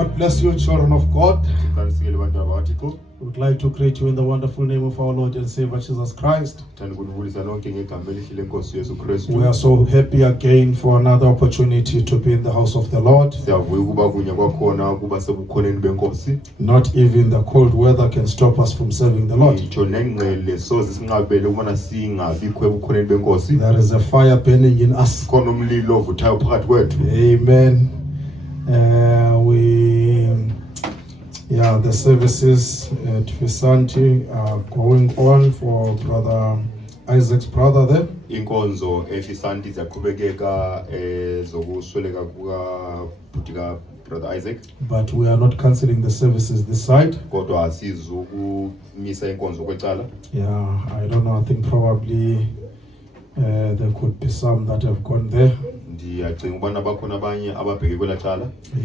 God bless you, children of God. We would like to greet you in the wonderful name of our Lord and Savior Jesus Christ. We are so happy again for another opportunity to be in the house of the Lord. Not even the cold weather can stop us from serving the Lord. There is a fire burning in us. Amen. The services at Visanti are going on for Brother Isaac's brother there. Inkonzo eFisanti zakubegeka zokusweleka kuka Brother Isaac. But we are not cancelling the services this side. Kodwa asizukumisa inkonzo kwecala. Yeah, I don't know. I think probably there could be some that have gone there.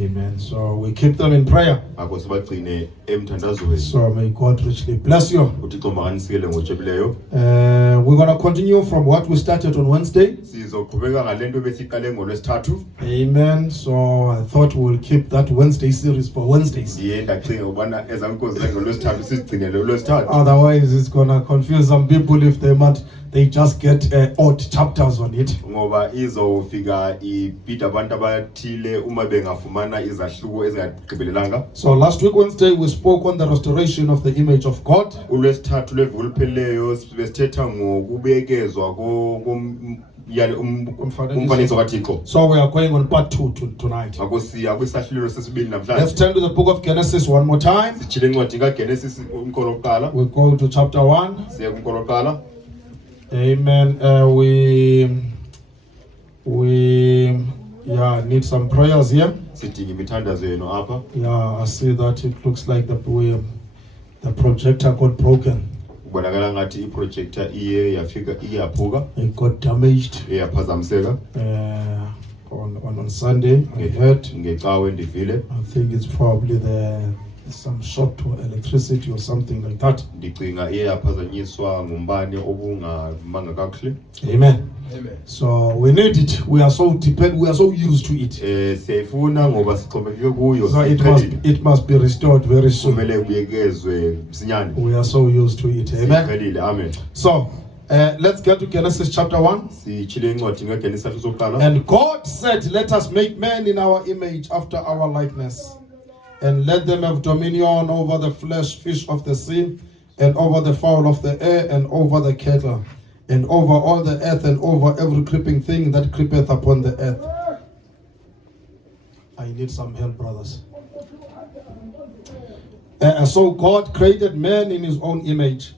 Amen. So we keep them in prayer. So may God richly bless you. We're going to continue from what we started on Wednesday. Amen. So I thought we'll keep that Wednesday series for Wednesdays. Otherwise it's going to confuse some people if they just get odd chapters on it. So last week Wednesday we spoke on the restoration of the image of God. So we are going on part 2 tonight. Let's turn to the book of Genesis one more time. We go to chapter 1. Amen. We need some prayers here. Yeah, I see that it looks like the projector got broken. It got damaged on Sunday. I heard. I think it's probably some short to electricity or something like that. Amen. Amen. So we need it. We are so used to it. So it must be restored very soon. We are so used to it. Amen. Amen. So let's get to Genesis chapter 1. And God said, let us make man in our image after our likeness, and let them have dominion over the fish of the sea, and over the fowl of the air, and over the cattle, and over all the earth, and over every creeping thing that creepeth upon the earth. I need some help, brothers. So God created man in his own image.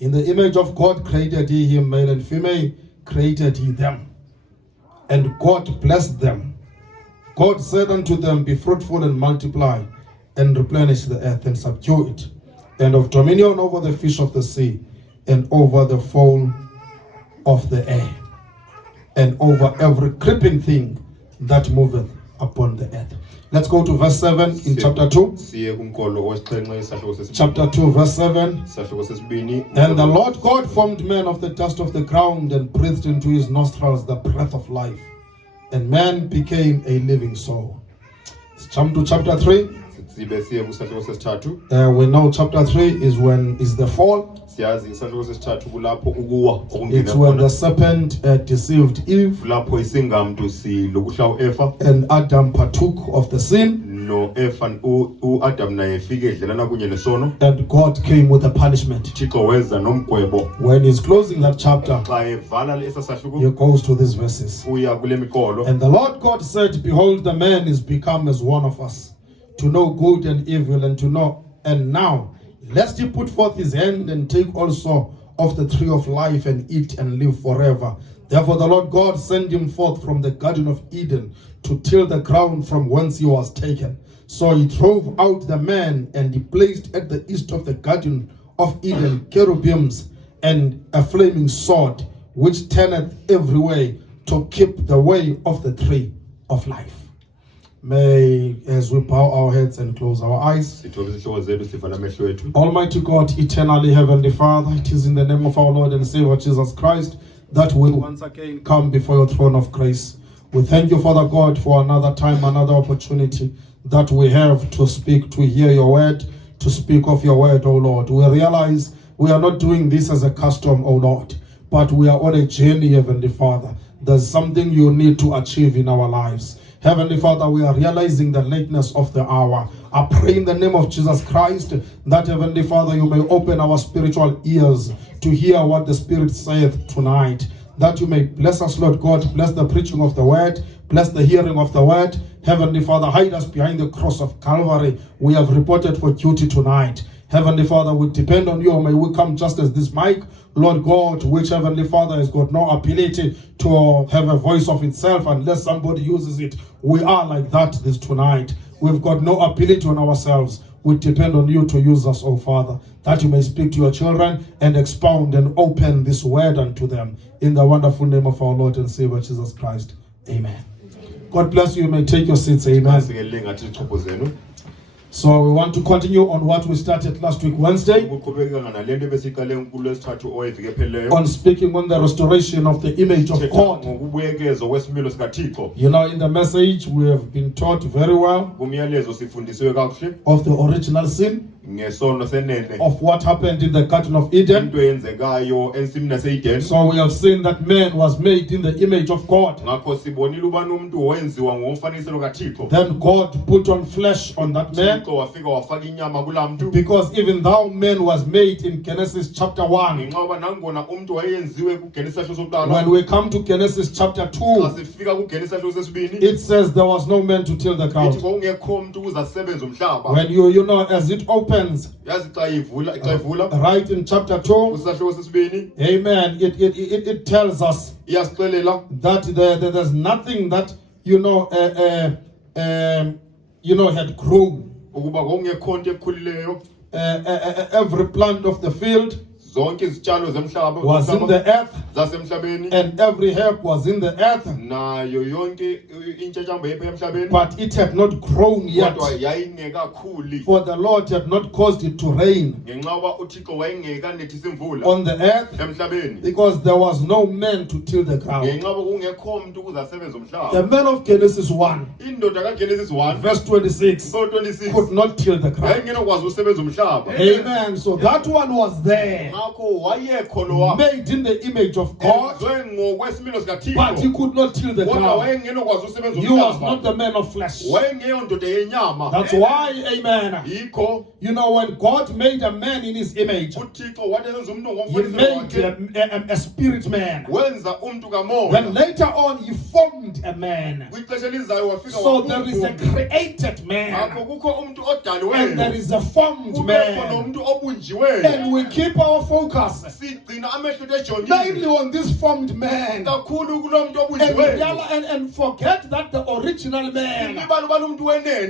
In the image of God created he him, male and female created he them. And God blessed them. God said unto them, be fruitful and multiply, and replenish the earth and subdue it, and of dominion over the fish of the sea, and over the fowl of the air, and over every creeping thing that moveth upon the earth. Let's go to verse 7 in chapter 2. Chapter 2, verse 7. And the Lord God formed man of the dust of the ground, and breathed into his nostrils the breath of life, and man became a living soul. Let's jump to chapter 3. We know chapter 3 is the fall. It's when the serpent deceived Eve, and Adam partook of the sin, and God came with a punishment. When he's closing that chapter, he goes to these verses. And the Lord God said, behold, the man is become as one of us, to know good and evil, and now lest he put forth his hand and take also of the tree of life and eat and live forever. Therefore the Lord God sent him forth from the Garden of Eden to till the ground from whence he was taken. So he drove out the man, and he placed at the east of the Garden of Eden cherubims and a flaming sword, which turneth every way to keep the way of the tree of life. May, as we bow our heads and close our eyes, Almighty God, eternally Heavenly Father, it is in the name of our Lord and Savior Jesus Christ that we once again come before your throne of grace. We thank you, Father God, for another time, another opportunity that we have to speak, to hear your word, to speak of your word, O Lord. We realize we are not doing this as a custom, O Lord, but we are on a journey, Heavenly Father. There's something you need to achieve in our lives. Heavenly Father, we are realizing the lateness of the hour. I pray in the name of Jesus Christ that, Heavenly Father, you may open our spiritual ears to hear what the Spirit saith tonight. That you may bless us, Lord God. Bless the preaching of the word. Bless the hearing of the word. Heavenly Father, hide us behind the cross of Calvary. We have reported for duty tonight. Heavenly Father, we depend on you. May we come just as this mic, Lord God, which, Heavenly Father, has got no ability to have a voice of itself unless somebody uses it. We are like that this tonight. We've got no ability on ourselves. We depend on you to use us, oh Father, that you may speak to your children and expound and open this word unto them. In the wonderful name of our Lord and Savior, Jesus Christ. Amen. God bless you. You may take your seats. Amen. So we want to continue on what we started last week, Wednesday, on speaking on the restoration of the image of God. You know, in the message, we have been taught very well of the original sin, of what happened in the Garden of Eden. So we have seen that man was made in the image of God. Then God put on flesh on that man, because even though man was made in Genesis chapter 1, when we come to Genesis chapter 2, it says there was no man to till the ground. When you know, as it opens right in chapter 2, amen, it tells us that there's nothing that had grown. Every plant of the field was in the earth, and every herb was in the earth, but it had not grown yet, for the Lord had not caused it to rain on the earth, because there was no man to till the ground. The man of Genesis 1, verse 26, could not till the ground. Amen. So that one was there, made in the image of God, but he could not till the ground. He was not the man of flesh. That's why, amen, you know, when God made a man in his image, he made a spirit man. Then later on he formed a man. So there is a created man, and there is a formed man, and we keep our focus mainly on this formed man, and forget that the original man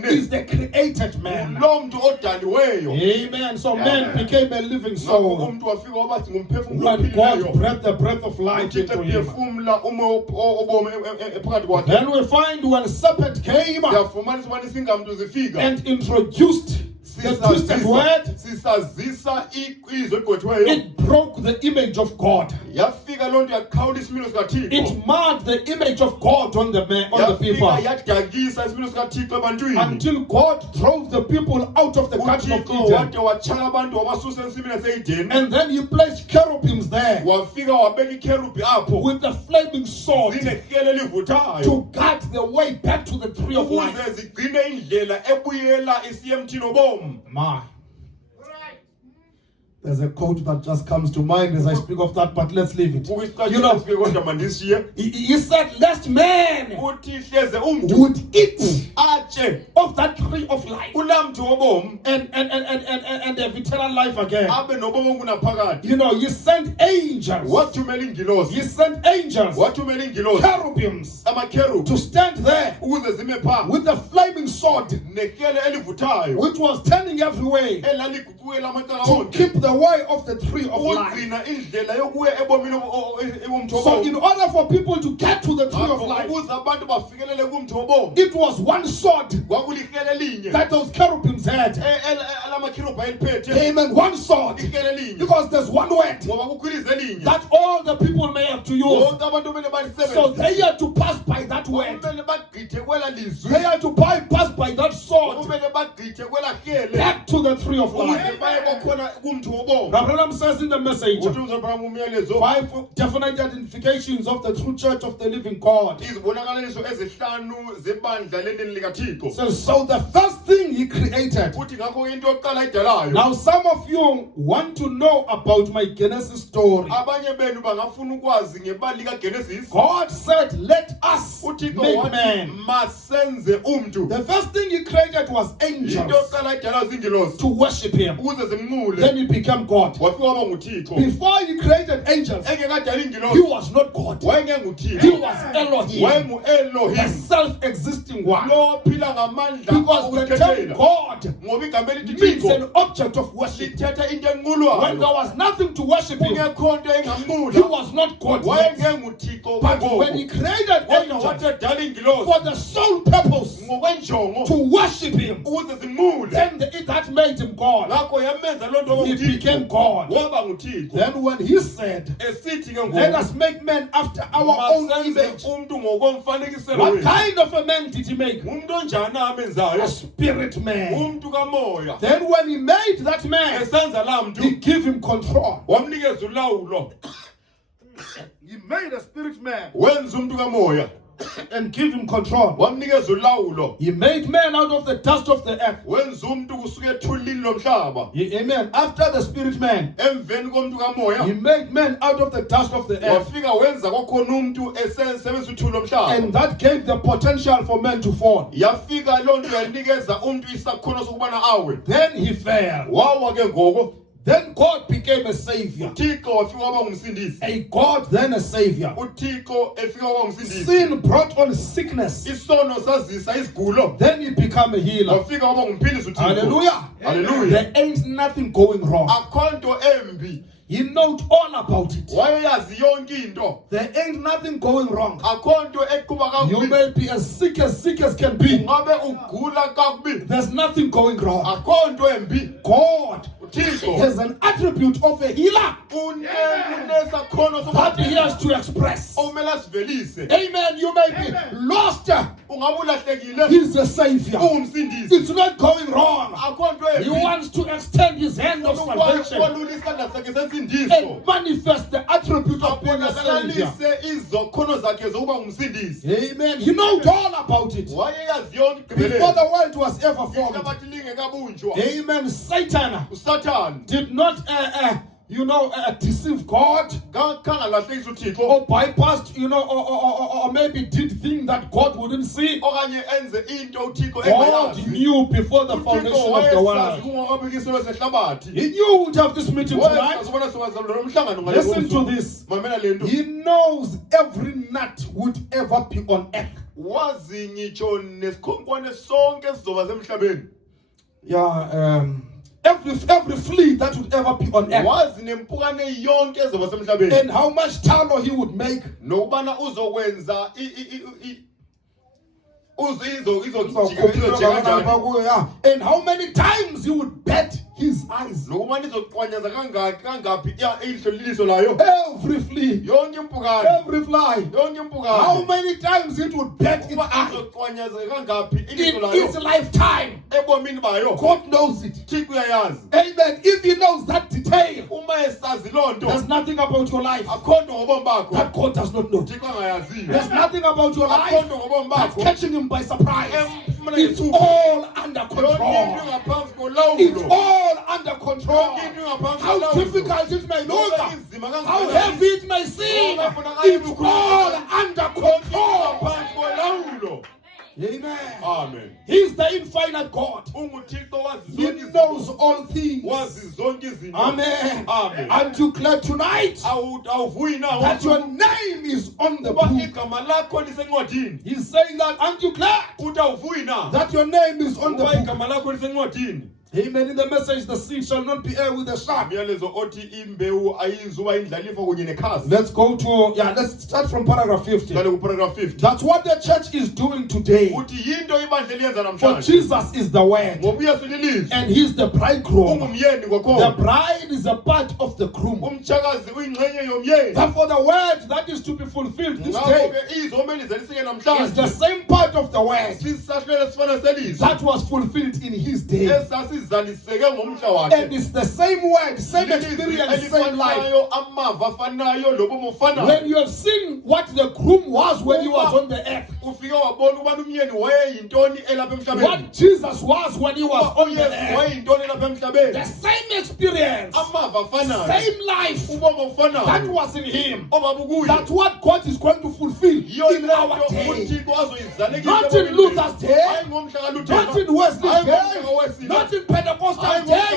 is the created man. Amen. So man became a living soul when God breathed the breath of life into him. Then we find when serpent came and introduced the twisted word, it broke the image of God. It marred the image of God on the people, until God drove the people out of the Garden of Eden. And then he placed cherubims there with the flaming sword to guard the way back to the tree of life. My. There's a quote that just comes to mind as I speak of that, but let's leave it. You know, he said, lest man would eat of that tree of life and have eternal life again. You know, he sent angels. He sent angels, cherubims, to stand there with the flaming sword, which was turning every way to keep the way of the tree of life. So in order for people to get to the tree of life, it was one sword that those cherubims had. Amen. One sword. Because there's one word that all the people may have to use. So they had to pass by that word. They had to pass by that sword back to the tree of life. Abraham says in the message, 5 definite identifications of the true church of the living God. So the first thing he created. Now some of you want to know about my Genesis story. God said, let us make man. The first thing he created was angels to worship him. Then he became God. Before he created angels, he was not God. He was Elohim, the self-existing one. Because the term God means an object of worship. When there was nothing to worship him, he was not God yet. But when he created angels for the sole purpose to worship him, then that made him God. He became God. Then when he said, let us make man after our own image, what kind of a man did he make? A spirit man. Then when he made that man, he gave him control. He made a spirit man and give him control. He made man out of the dust of the earth. Amen. After the spirit man, he made man out of the dust of the earth. And that gave the potential for man to fall. Then he fell. Then God became a savior. A God, then a savior. Sin brought on sickness. Then he became a healer. Hallelujah. Hallelujah. There ain't nothing going wrong. He knows all about it. There ain't nothing going wrong. You may be as sick as can be. There's nothing going wrong. God has an attribute of a healer that he has to express. Amen. You may be lost. He's a savior. It's not going wrong. He wants to extend his hand of salvation and manifest the attribute of being a savior. Amen. He knows all about it before the world was ever formed. Amen. Satan did not deceive God, or bypassed, or maybe did things that God wouldn't see. God knew before the foundation of the world. He knew we would have this meeting tonight. Listen to this. He knows every nut would ever be on earth. Every flea that would ever be on earth. And how much tallow he would make. And how many times he would bet his eyes. Every flea, every fly, how many times it would bet its eye in its lifetime. God knows it. Amen. If he knows that detail, there's nothing about your life that God does not know. There's nothing about your life that's catching him by surprise. It's all under control. It's all under control. How difficult it may look, how heavy it may seem, it's all under control. Amen. Amen. He's the infinite God. He knows all things. Amen. Amen. And you declare tonight that your name is on the book. He's saying that, and you declare that your name is on the book. Amen. In the message, the seed shall not be aired with a sharp. Let's go to, let's start from paragraph 50. That's what the church is doing today. For Jesus is the word, and he's the bridegroom. The bride is a part of the groom. Therefore, the word that is to be fulfilled this day is the same part of the word that was fulfilled in his day. And it's the same word, same experience, same life. When you have seen what the groom was when he was on the earth, what Jesus was when he was on the earth, the same experience, same life that was in him. That's what God is going to fulfill in our day. Not in Luther's day, not in Wesley's day, not in Pentecostal day,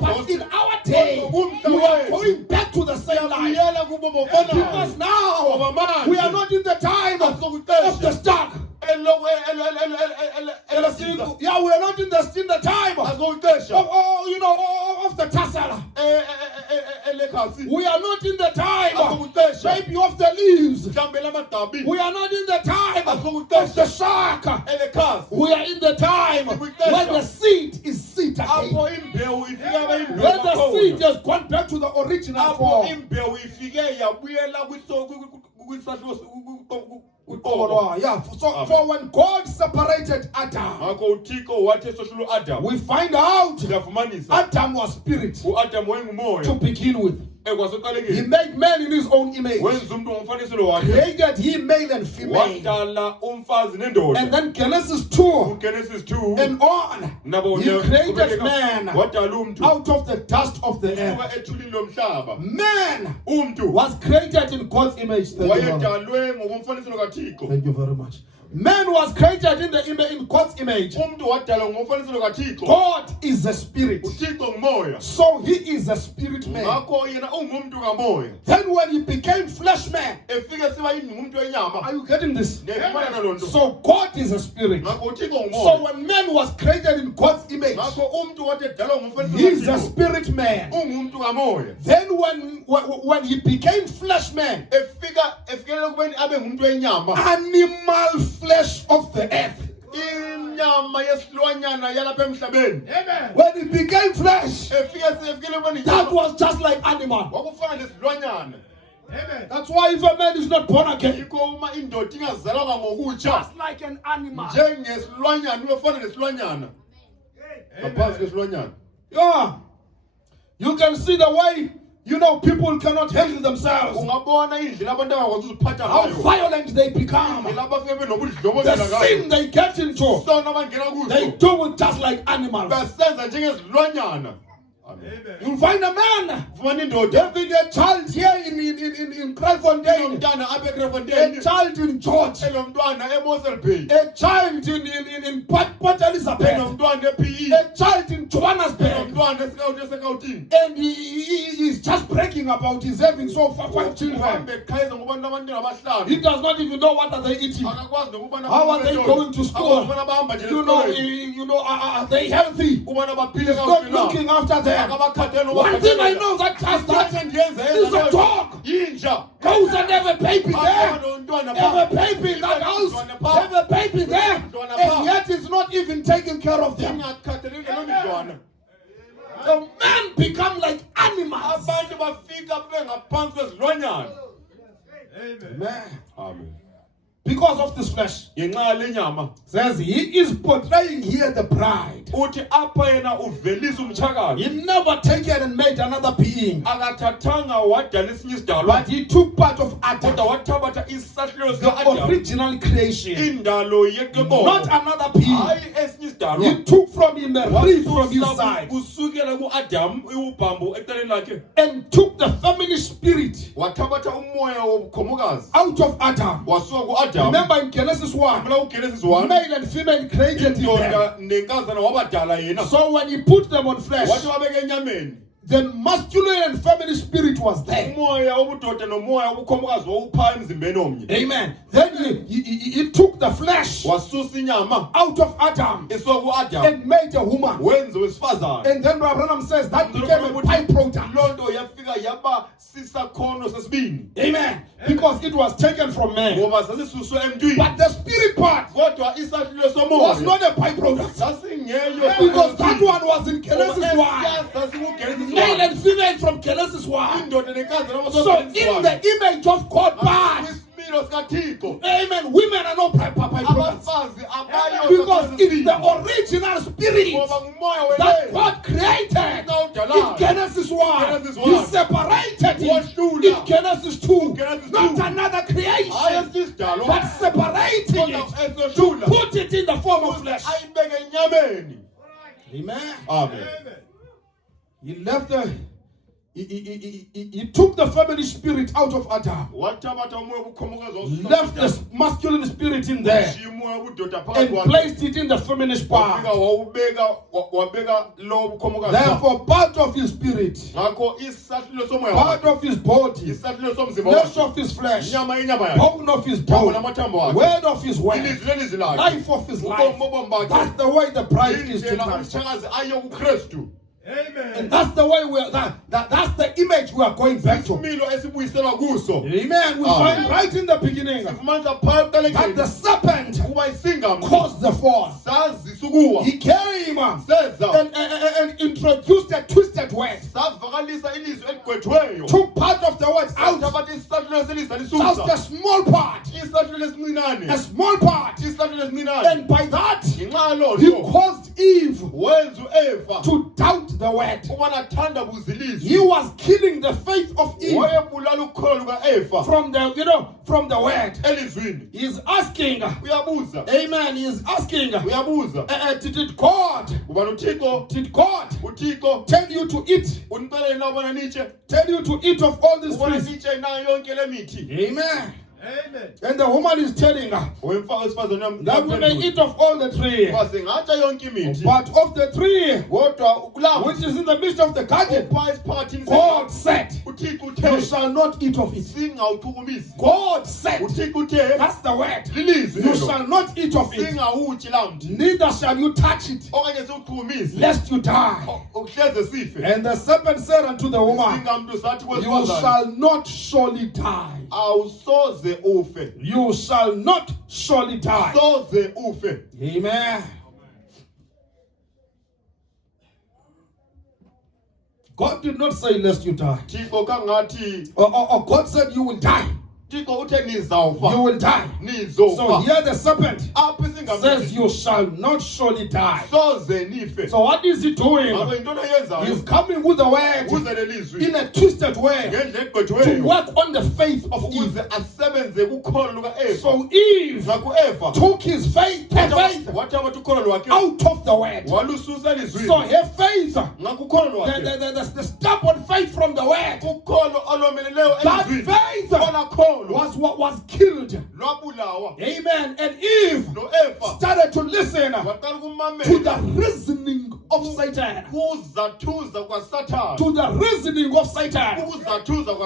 but in our day, we are going back to the same life. Because now, we are not in the time of the stock. We are not in the time of the tassel. We are not in the time maybe of the leaves. We are not in the time of the shark. We are in the time when the seed is seed again. When the seed has gone back to the original form. For when God separated Adam, we find out Adam was spirit to begin with. He made man in his own image. Created he male and female. And then Genesis 2 and on, he created man out of the dust of the earth. Man was created in God's image. Thank you very much. Man was created in God's image. God is a spirit. So he is a spirit man. Then when he became flesh man, are you getting this? So God is a spirit. So when man was created in God's image, he is a spirit man. Then when he became flesh man, animal flesh of the earth. When it became flesh, that was just like animal. That's why if a man is not born again, just like an animal. Yeah. You can see the way people cannot handle themselves. How violent they become. The sin they get into, they do it just like animals. You'll find a man having a child here in Krafontein, a child in George, a child in Port Elizabeth, a child in Johannesburg, and he's just bragging about he's having so far 5 children. He does not even know what are they eating. How are they going to school? Are they healthy? He's not looking after them. One thing I know that does that is a dog. Goes and have a baby there. Have a baby in that house. Have a baby there. And yet it's not even taking care of them. So men become like animals. Amen. Because of this flesh. Says he is portraying here the bride. He never taken and made another being. But he took part of Adam, the original creation. Not another being. He took from him a rib from his side. And took the feminine spirit out of Adam. Remember in Genesis 1, male and female created in them. So when he put them on flesh, the masculine and feminine spirit was there. Amen. Then he took the flesh out of Adam and made a woman. And then Abraham says that became a byproduct. Amen. Because it was taken from man. But the spirit part was not a byproduct. Because that one was in Genesis 1. Male and female from Genesis 1. So in the image of God part, amen, women are not byproducts. Because it's the original spirit that God created in Genesis 1. He separated it in Genesis 2. Not another creation, but separating it to put it in the form of flesh. Amen. Amen. He left the he took the feminine spirit out of Adam, left the masculine spirit in there, and placed it in the feminine part. Therefore, part of his spirit, part of his body, flesh of his flesh, bone of his bone, word of his word, life of his life. That's the way the bride is to Christ. Amen. And that's the way that's the image we are going back to. Amen. We find right in the beginning that the serpent caused the fall. He came and introduced a twisted word. Took part of the word out. Just a small part. A small part. And by that, he caused Eve to doubt the word. He was killing the faith of Eve from the word. He's asking, amen, he's asking, did God tell you to eat? Tell you to eat of all these trees? Amen. Amen. And the woman is telling her that we may eat of all the tree, but of the tree which is in the midst of the garden, God said, you shall not eat of it. God said, that's the word, you shall not eat of it, neither shall you touch it, lest you die. And the serpent said unto the woman, you shall not surely die. You shall not surely die. Amen. God did not say lest you die. Or God said you will die. You will die. So here the serpent says you shall not surely die. So what is he doing? He's coming with the word in a twisted way to work on the faith of Eve. So Eve took his faith out of the word. So her faith, the stubborn faith from the word, that faith was what was killed. Amen. And Eve started to listen to the reasoning of Satan. To the reasoning of Satan.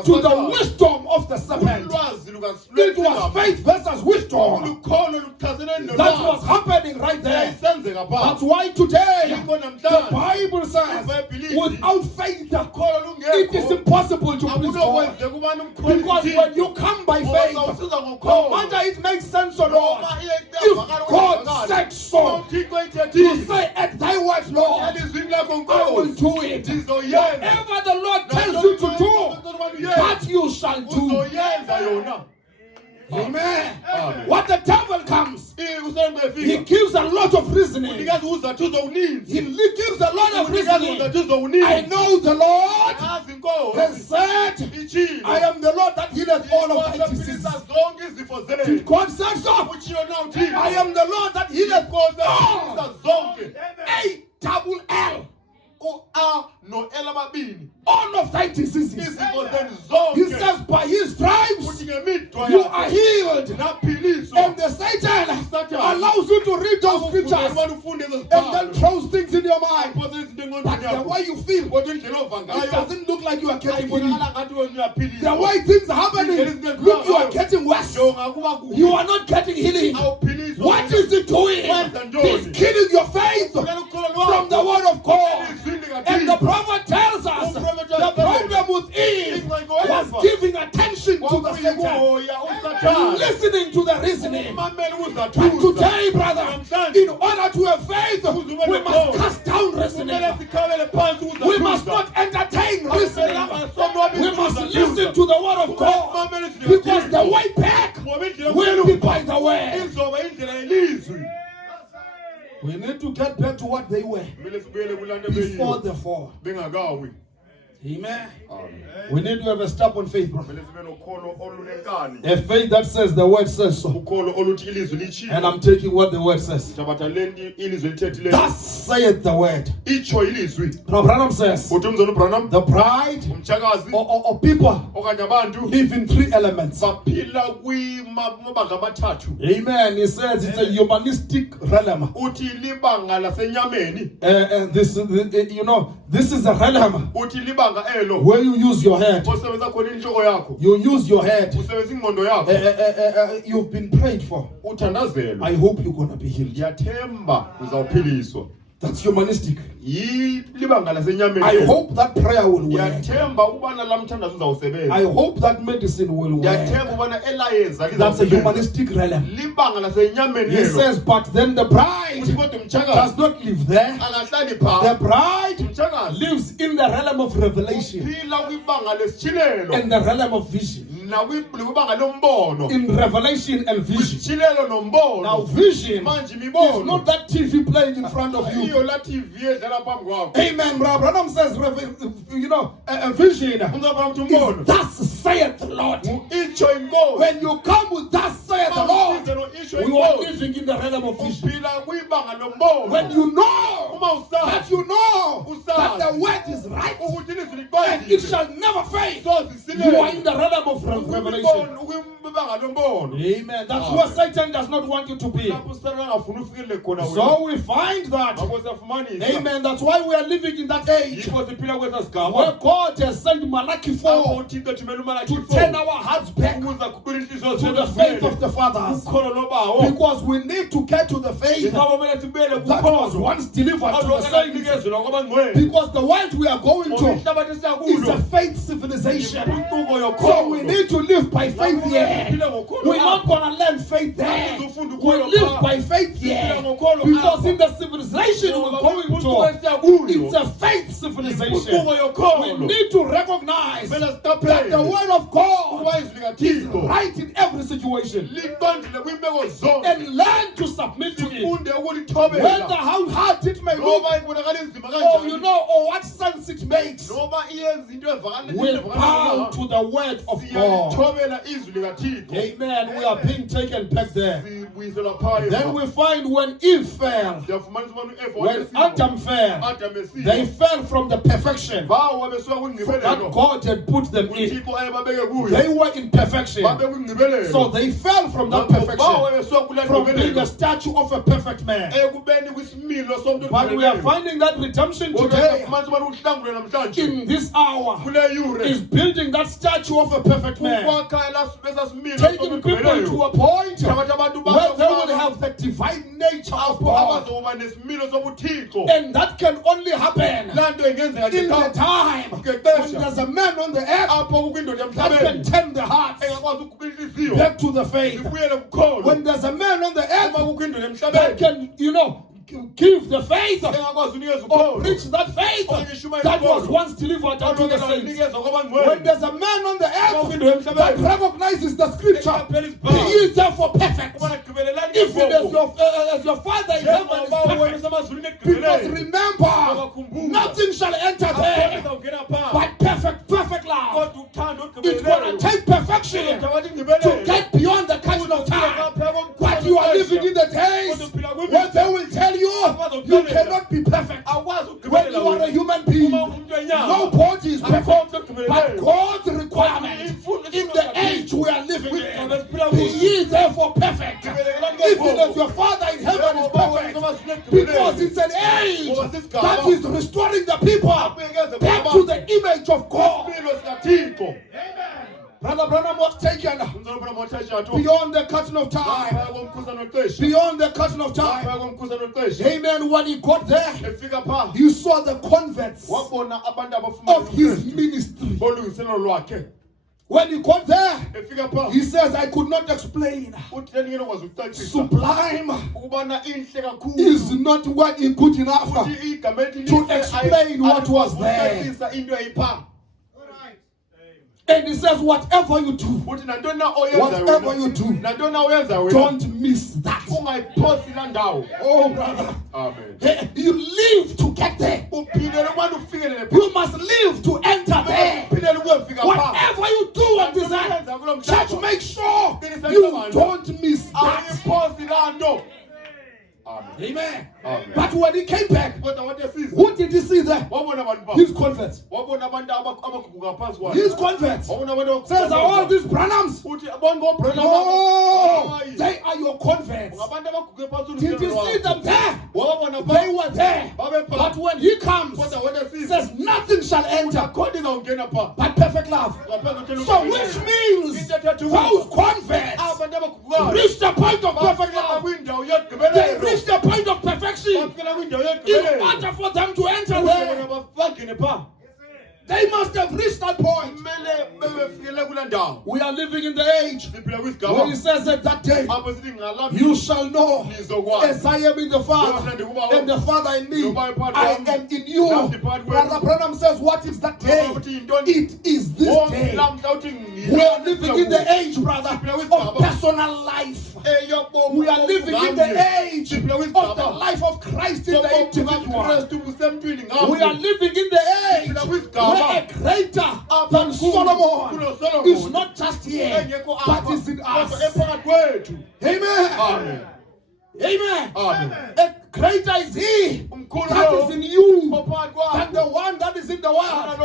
To the wisdom of the serpent. It was faith versus wisdom that was happening right there. That's why today the Bible says without faith it is impossible to please God. Because when you come by faith, no matter it makes sense or not, if God said so, you say at thy word, Lord, I will do it. Whatever the Lord tells you to do, that you shall do. Amen. What the devil comes, he gives a lot of reasoning. He gives a lot of reasoning. I know the Lord has said, I am the Lord that healeth all of thy diseases. Did God say so? I am the Lord that healeth all. A-double-L. All of thy diseases. He says, by his stripes you are healed. And the Satan allows you to read those scriptures and then throws things in your mind. But the way you feel, it doesn't look like you are getting healing. The way things are happening, look, you are getting worse. You are not getting healing. What is it doing? It's killing your faith from the word of God. And the prophet tells us the problem with Eve was giving attention to the Satan, listening to the reasoning. But today, brother, in order to have faith, we must cast down reasoning. We must not entertain reasoning. We must listen to the word of God, because the way back will be by the way. We need to get back to what they were before the fall. Amen. We need to have a stubborn faith, bro. A faith that says the word says so. And I'm taking what the word says. Thus saith the word. Now Branham says the bride or people live in three elements. Amen. He says it's a humanistic realm. And this, this is a realm where you use your head. You use your head. You've been prayed for. I hope you're going to be healed. That's humanistic. I hope that prayer will work. I hope that medicine will work. That's a humanistic realm. He says, but then the bride does not live there. The bride lives in the realm of revelation and the realm of vision. In revelation and vision. Now vision is not that TV playing in front of you. Amen. Branham says, a vision. Thus saith the Lord. When you come with thus saith the Lord, we are living in the realm of vision. When you know that the word is right and it shall never fail, you are in the realm of revelation. Amen. That's what Satan does not want you to be. So we find that. Amen. That's why we are living in that age where God has sent Malachi 4 to turn our hearts back to the faith of the fathers. Because we need to get to the faith that was once delivered to the saints. Because the world we are going to is a faith civilization. So we need to live by faith here. We're not going to learn faith there. We live by faith here. Because in the civilization we're going to, it's a faith civilization. We need to recognize that the word of God is right in every situation. And learn to submit to it. Whether how hard it may look, or what sense it makes, we bow to the word of God. Amen. We are being taken back there. Then we find when Eve fell, when Adam fell, they fell from the perfection that God had put them in. They were in perfection. So they fell from that perfection, from being a statue of a perfect man. But we are finding that redemption today, in this hour, is building that statue of a perfect man, taking people to a point where they will have the divine nature of God. And that can only happen in the time when there's a man on the earth that can turn the heart back to the faith. When there's a man on the earth that can, give the faith or preach that faith that was once delivered unto the saints. When there's a man on the earth that recognizes the scripture, he is therefore perfect. If it is as your Father in heaven is perfect, because remember, nothing shall enter there but perfect love. It's going to take perfection to get beyond the kind of time. But you are living in the days where they will tell you No, you cannot be perfect. When you are a human being, nobody is perfect. But God's requirement in the age we are living in, He is therefore perfect. Even as your Father in heaven is perfect, because it's an age that is restoring the people back to the image of God. Brother Branham was taken beyond the curtain of time. Beyond the curtain of time. Amen. When he got there, you saw the converts of his ministry. When he got there, he says, I could not explain. Sublime is not what he good enough to explain what was there. And he says, whatever you do, don't miss that. Oh, brother. Amen. You live to get there. You must live to enter there. Whatever you do on this earth, church, make sure you don't miss that. Amen. Amen. But when he came back, who did he see there? His converts. His converts. Says, are all these Branhams? No, they are your converts. Did you see them there? They were there. But when he comes, says nothing shall enter but perfect love. So which means those converts reach the point of perfect love. They reach the point of perfection in order for them to enter there. They must have reached that point. We are living in the age where he says at that day, you shall know as I am in the Father and the Father in me, I am in you. Brother Branham says, what is that day? It is this day. We are living in the age, brother, of personal life. We are living in the age of the life of Christ in the individual. We are living in the age where a greater than Solomon is not just here, but is in us. Amen. Amen. Amen. A greater is he that is in you than the one that is in the world.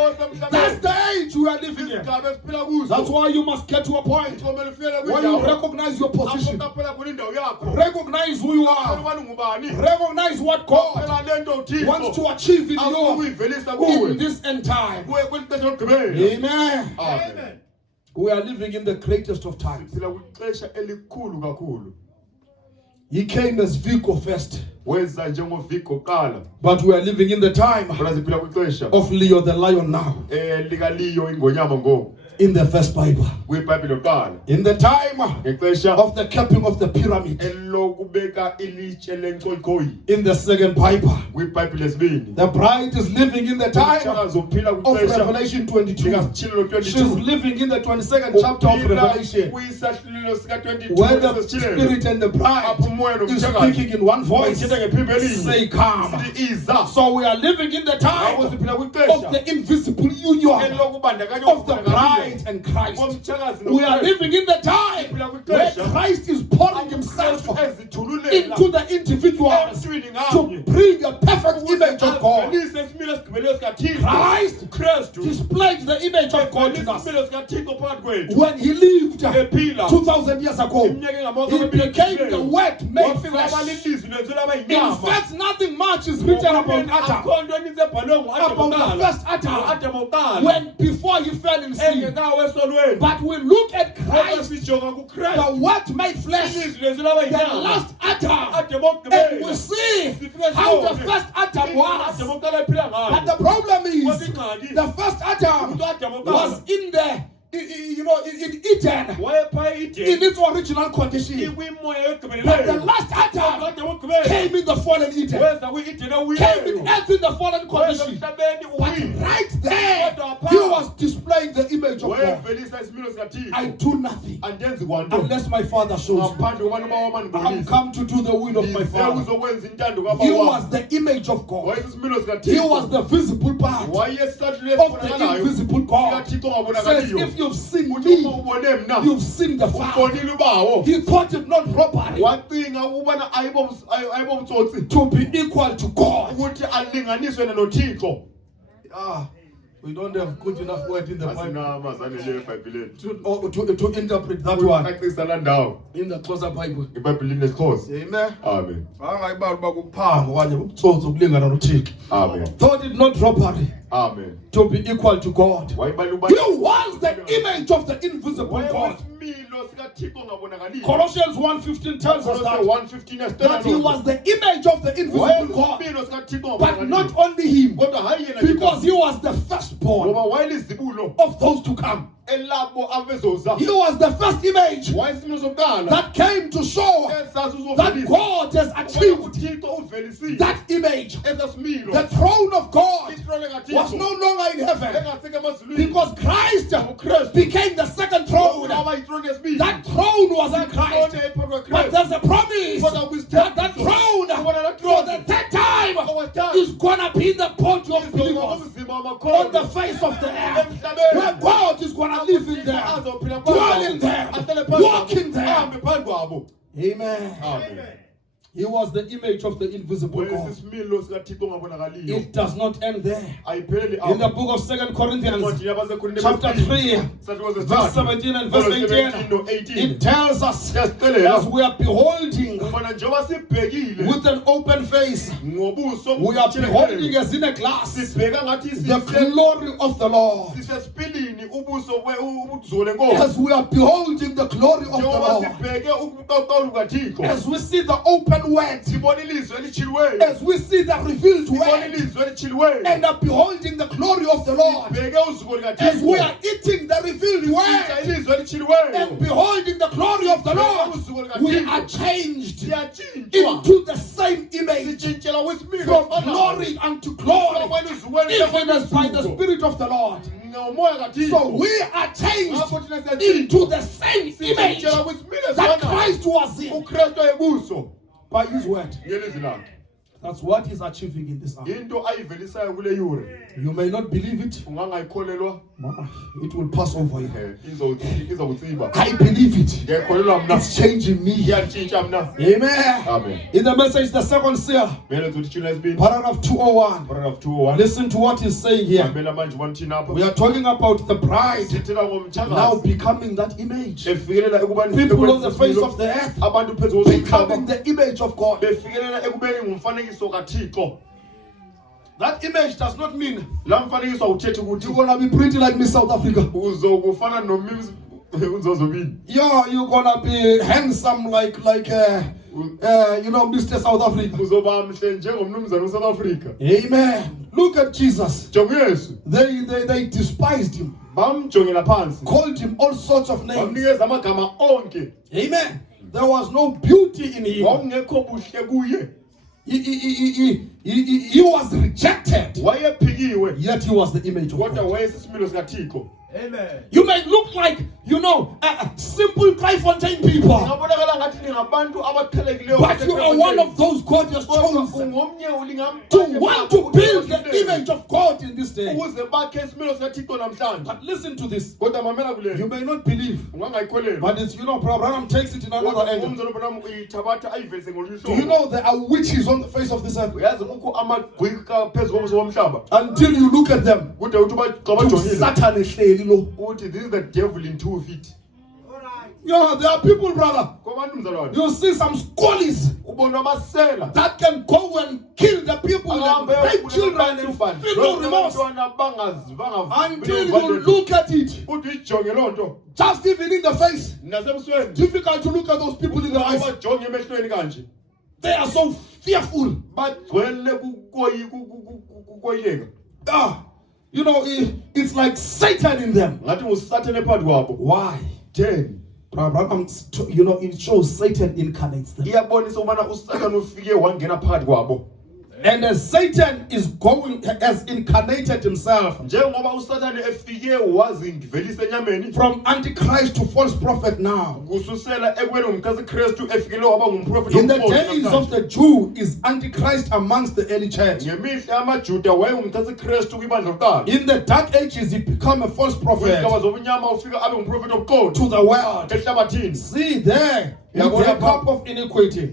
That's the age we are living in. That's why you must get to a point where you recognize your position, recognize who you are, recognize what God wants to achieve in you in this end time. Amen. Amen. We are living in the greatest of times. He came as Vico first. But we are living in the time of Leo the Lion now. In the first Bible. In the time of the capping of the pyramid. In the second Bible. The bride is living in the time of Revelation 22. She's living in the 22nd chapter of Revelation, where the Spirit and the bride is speaking in one voice. Say come. So we are living in the time of the invisible union of the bride and Christ. We are living in the time where Christ is pouring himself into the individual to bring a perfect image of God. Christ displayed the image of God in us. When he lived 2,000 years ago, he became the Word made flesh. In fact, nothing much is written about Adam, about the first Adam, when before he fell in sin. But we look at Christ, the Word made flesh, the last Adam, and we see how the first Adam was. But the problem is, the first Adam was in in Eden, in its original condition. But the last Adam came in the fallen Eden, came in earth in the fallen condition. But right there, he was displayed make the image of God, I do nothing unless my Father shows me. I'm come to do the will of my Father. He was the image of God. He was the visible part of the invisible God. Says, if you've seen me, you've seen the Father. He thought it not robbery to be equal to God. We don't have good enough word in the Bible to interpret that one in the closer Bible. Amen. Amen. Amen. Thought it not robbery to be equal to God. He was the image of the invisible God. Colossians 1:15 tells us that he was the image of the invisible God. But not only him, because he was the firstborn of those to come. He was the first image that came to show that God has achieved that image. The throne of God was no longer in heaven because Christ became the second throne. That throne was in Christ. But there's a promise that that throne for the third time is going to be the body of believers on the face of the earth, where God is going to live in them, dwell in them, walk in them. Amen. Amen. He was the image of the invisible God. It does not end there. In the book of 2 Corinthians, chapter 3, verse 17 and verse 18, it tells us, as we are beholding with an open face, we are beholding as in a glass the glory of the Lord. As we are beholding the glory of the Lord, as we see the open words, as we see the revealed word, and are beholding the glory of the Lord, as we are eating the revealed word and beholding the glory of the Lord, we are changed into the same image, from glory unto glory, even as by the Spirit of the Lord. So we are changed into the same image that Christ was in by his word. That's what he's achieving in this hour. You may not believe it. It will pass over you. I believe it. It's changing me. Amen. Amen. In the message, the second seal, paragraph 201. Listen to what he's saying here. We are talking about the bride now becoming that image. People on the face of the earth becoming the image of God. That image does not mean you're gonna be pretty like Miss South Africa. Yeah, you're gonna be handsome like Mr. South Africa. Amen. Look at Jesus. They despised him. Called him all sorts of names. Amen. There was no beauty in him. He was rejected, yet he was the image of God. Amen. You may look like, simple Gqontshi people, but you are one of those God has chosen to want to build the image of God in this day. But listen to this. You may not believe, but it's, Abraham takes it in another angle. Do you know there are witches on the face of this earth? Until you look at them, Satan is saying, this is the devil in 2 feet. Yeah, there are people, brother. You see some scholars that can go and kill the people and rape children and feel no remorse until you look at it. Just even in the face. Difficult to look at those people in the eyes. They are so fearful. It's like Satan in them. Why? It shows Satan incarnates them. And as Satan is going, has incarnated himself njengoba uSathane efike wazivelisa enyameni from Antichrist to false prophet now. kususela ekweni umkhasikristu efikele waba ngumprofeti In the days of the Jew is Antichrist amongst the early church. ngemihla amaJuda wayengumkhasikristu kwibandla lokuqala. In the dark ages he became a false prophet Kwizigaba zobumnyama ufika abe ngumprofeti wobuqotho to the world. ehlabathini. See there, the cup of iniquity.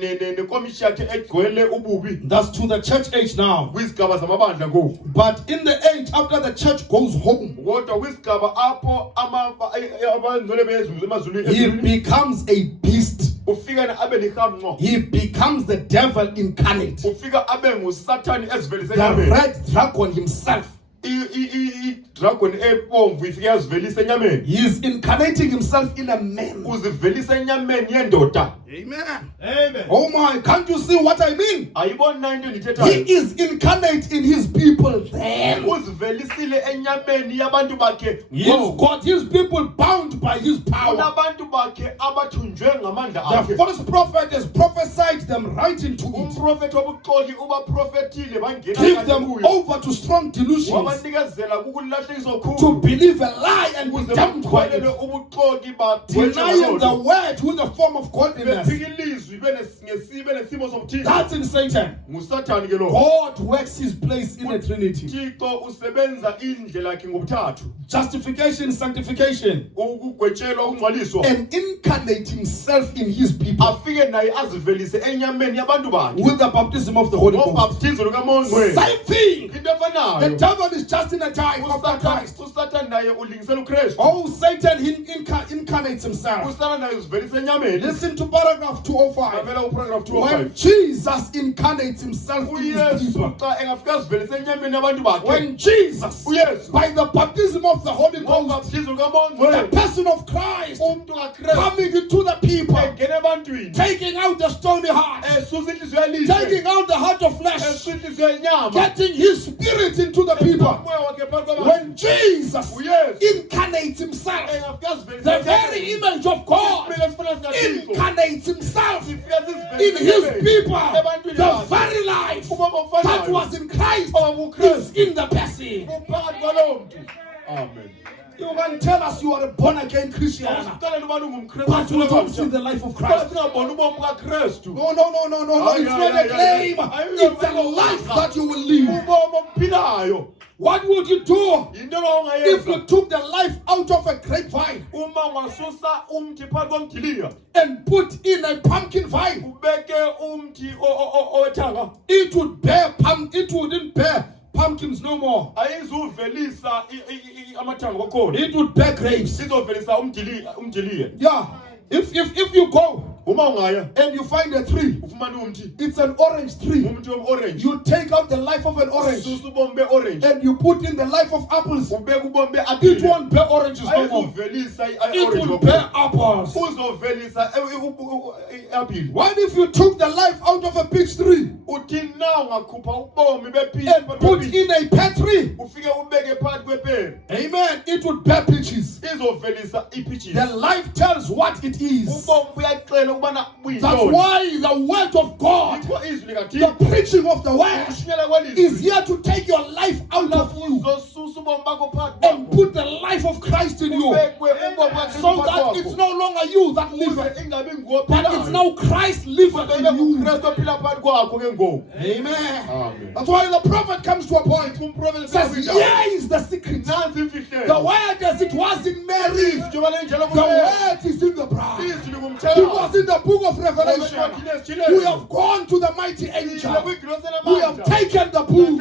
Nenkomishi yakhe egcwele ububi. That's to the church age now. Kwizigaba zamabandla ngoku. But in the age after the church goes home, Kodwa kwizigaba apho abangcwele bezulu emazulwini he becomes a beast. ufika abe lihamnqo. He becomes the devil incarnate, Ufika abe nguSathane ezivelise the enyameni. red dragon himself. Dragon ebomvu ifike yazivelisa enyameni. He is incarnating himself in a man. Uzivelisa enyameni yendoda. Amen. Amen. Oh my, can't you see what I mean? Ayibona na into He endithethayo. is incarnate in his people then. Uzivelisile enyameni yabantu bakhe. He's got his people bound by his power. Unabantu bakhe abathunjwe ngamandla The akhe. false prophet has prophesied them right into it. Umprofeti wobuxoki ubaprofetile bangena Give them over to strong delusions, wabanikezela kukulahlekiswa to khulu. believe a lie and be Ukuze damned by bakholelwe it, ubuxoki denying the bagwetshwa word with a form of godliness. bephika ilizwi benesimo sobuthixo. That's in Satan. nguSathane ke lo. God works his place in the Trinity. Thixo usebenza indlela yakhe ngobuthathu. Justification, sanctification, Ukugwetshelwa ukungcwaliswa. and incarnate himself in his people Afike naye azivelise enyameni yabantu bakhe. with the baptism of the Holy Ghost. Ngobhaptizo lukaMoya Ngcwele. Same thing. Into The efanayo. devil is just in a time of Christ. uSathane naye ulingisela uKristu. Oh, Satan he incarnates himself. uSathane naye uzivelisa enyameni. Listen to paragraph 205. Avela uparagraph When 205. Jesus incarnates himself in his uYesu people. xa engafika azivelise enyameni yabantu bakhe. When Jesus, uYesu by the baptism of the Holy Ghost, ngobhaptizo lukaMoya the Ngcwele. person of Christ Umuntu kaKristu coming into the people, engena ebantwini. taking out the stony heart, Esusa inhliziyo yelize. taking out the heart of flesh, Esusa inhliziyo yenyama. getting his spirit into the people. Umoya wakhe phakathi kwabantu. When Jesus uYesu incarnates himself, engafika azivelise the very image of God incarnates himself in his people. The very life that was in Christ is in the person. uphakathi kwalowo muntu. Amen. You can tell us you are a born again Christian, Usixelele ubani ungumKristu but you don't see osebenzayo. the life of Kodwa Christ. singaboni ubomi bukaKristu. No. It's not a claim. It's a life that you will live. Ubomi obuphilayo. What would you do Yinto lo if you ongayenza. took the life out of a grapevine Uma ungasusa umthi phakathi komdiliya and put in a pumpkin vine? ubeke umthi owethanga, It would bear it wouldn't bear pumpkins no more. ayizuvelisa amathanga kwakhona. It would bear grapes. Izovelisa umdiliya. Yeah. If you go Uma ungaya and you find a tree, ufumane umthi, it's an orange tree. umthi wom-orange. You take out the life of an orange Susa ubomi be-orange. and you put in the life of apples. Ubeke ubomi It be-apile. won't bear oranges no more. Ayizuvelisa It i-orange will kwakhona. bear apples. Uzovelisa i-apile. What if you took the life out of a peach tree Uthi na ungakhupha ubomi bephile and put in a pear tree? ufike ubeke phakathi kwepere, Amen. It would bear peaches. izovelisa i-peaches. The life tells what it is. Ubomi buyaxela ukubana That's buyintoni. why the word of God, Yikho izwi the likaThixo, preaching of the word, ukushunyela kwelizwi is here to take your life out of you uzosusa ubomi bakho phakathi and kwakho. put the life of Christ in you, Ubekwe ubomi bakho so that phakathi it's kwakho. no longer you that Ukuze liveth, ingabi nguwe but it's ophilayo, now Christ liveth kodwa in ibe you. nguKristu ophila phakathi kwakho ke ngoku. Amen. Amen. That's why the prophet comes to a point. Umprofeti Says, uyakwindawo. here is the secret. Nansi imfihlelo. The word as it was in Mary, Izwi njengoba linjalo the kuMary. word is in the bride. Izwi Because lingumthelelo. in the book of Revelation, we have gone to the mighty angel. We have taken the book,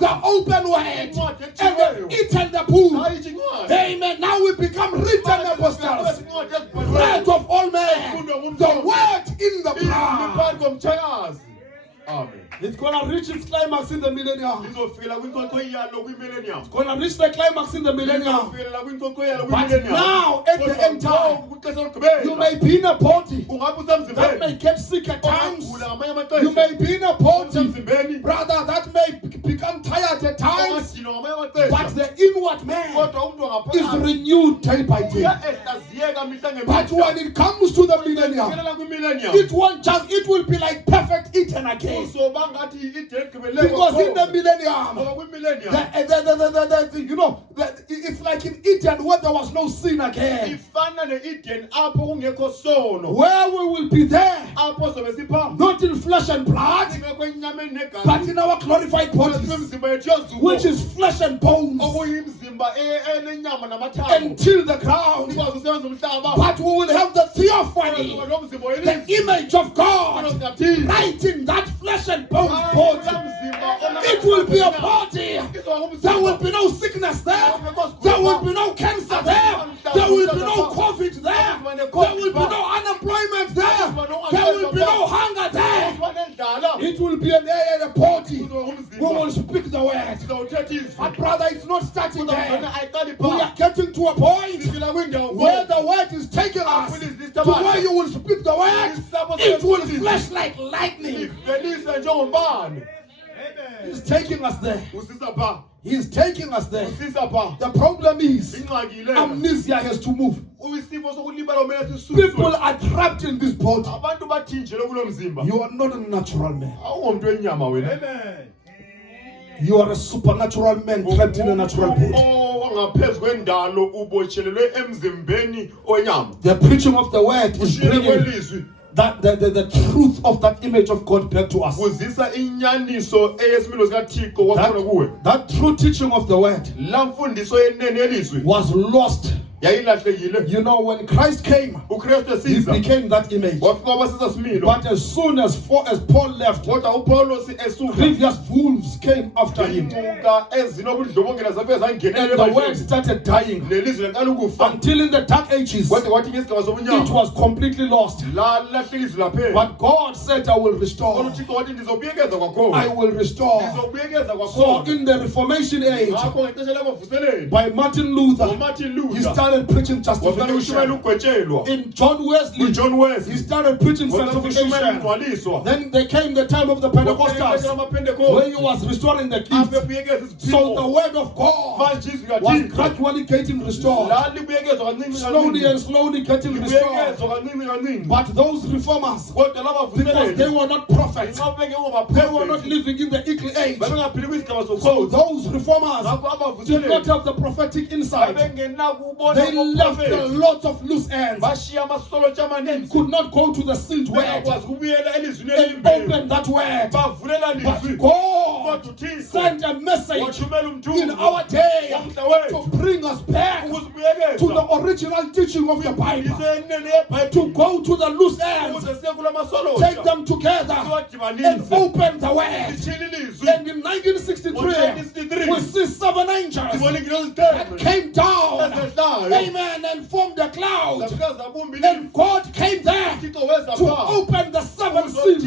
the open word, and have eaten the book. Amen. Now we become written apostles, bread of all men, the word in the bride. Amen. It's going to reach its climax in the millennium. Lizofikela kwinkokho yalo kwi-millennium. It's going to reach the climax in the millennium. Lizofikela kwinkokho yalo But kwi-millennium. now, at the end time, Kwixesha lokugqibela, you may be in a body ungabe that usemzimbeni. may get sick at times. Ungagula ngamanye amaxesha. You may be in a body, Usemzimbeni. brother, that may become tired at times. Ungadinwa ngamanye amaxesha. But the inward man Kodwa umuntu is wangaphakathi renewed day by day. uyaehlaziyeka mihla But ngemihla. when it comes to the millennium, Ufikelela kwi-millennium. it will be like perfect eaten again. Kuzoba ngathi i-Eden igqibele Because in the millennium, ngoba kwi-millennium it's like in Eden where there was no sin again. ifana ne-Eden apho kungekho sono, Where we will be there, apho zobe sipha not in flesh and blood, singekho enyameni negazi, but in our glorified bodies, imizimba yethu yozuko, which is flesh and bones, okuyimizimba enenyama namathambo, until the ground. sikwazi usebenza umhlaba. But we will have the theophany, Kuzoba nomzimba the welizwi, image of God, ngathini right in that flesh and bones body. mzimba It will be a body. There will be no sickness there. There will be no cancer there. There will be no COVID there. There will be no unemployment there. There will be no hunger there. It will be a body. We will speak the word. But brother, it's not starting there. We are getting to a point where the word is taking us to where you will speak the word. It will flash like lightning. He's taking us there. He's taking us there. The problem is amnesia has to move. People are trapped in this body. You are not a natural man. Amen. You are a supernatural man trapped in a natural body. The preaching of the word is bringing that the truth of that image of God back to us. That true teaching of the word was lost. You know, when Christ came, he became that image. But as soon as Paul left, previous wolves came after him. And the word started dying. Until in the dark ages, it was completely lost. But God said, I will restore. I will restore. So in the Reformation age, by Martin Luther, he started preaching justification. In John Wesley, he started preaching sanctification. Then there came the time of the Pentecostals, where he was restoring the gifts. So the word of God was gradually getting restored, slowly and slowly getting restored. But those reformers, because they were not prophets, they were not living in the eagle age. So those reformers did not have the prophetic insight. They left a lot of loose ends and could not go to the sealed word and open that word. But God sent a message in our day to bring us back to the original teaching of the Bible, to go to the loose ends, take them together and open the word. And in 1963, we see 7 angels that came down, amen, and formed a cloud. And God came there to open the 7 seals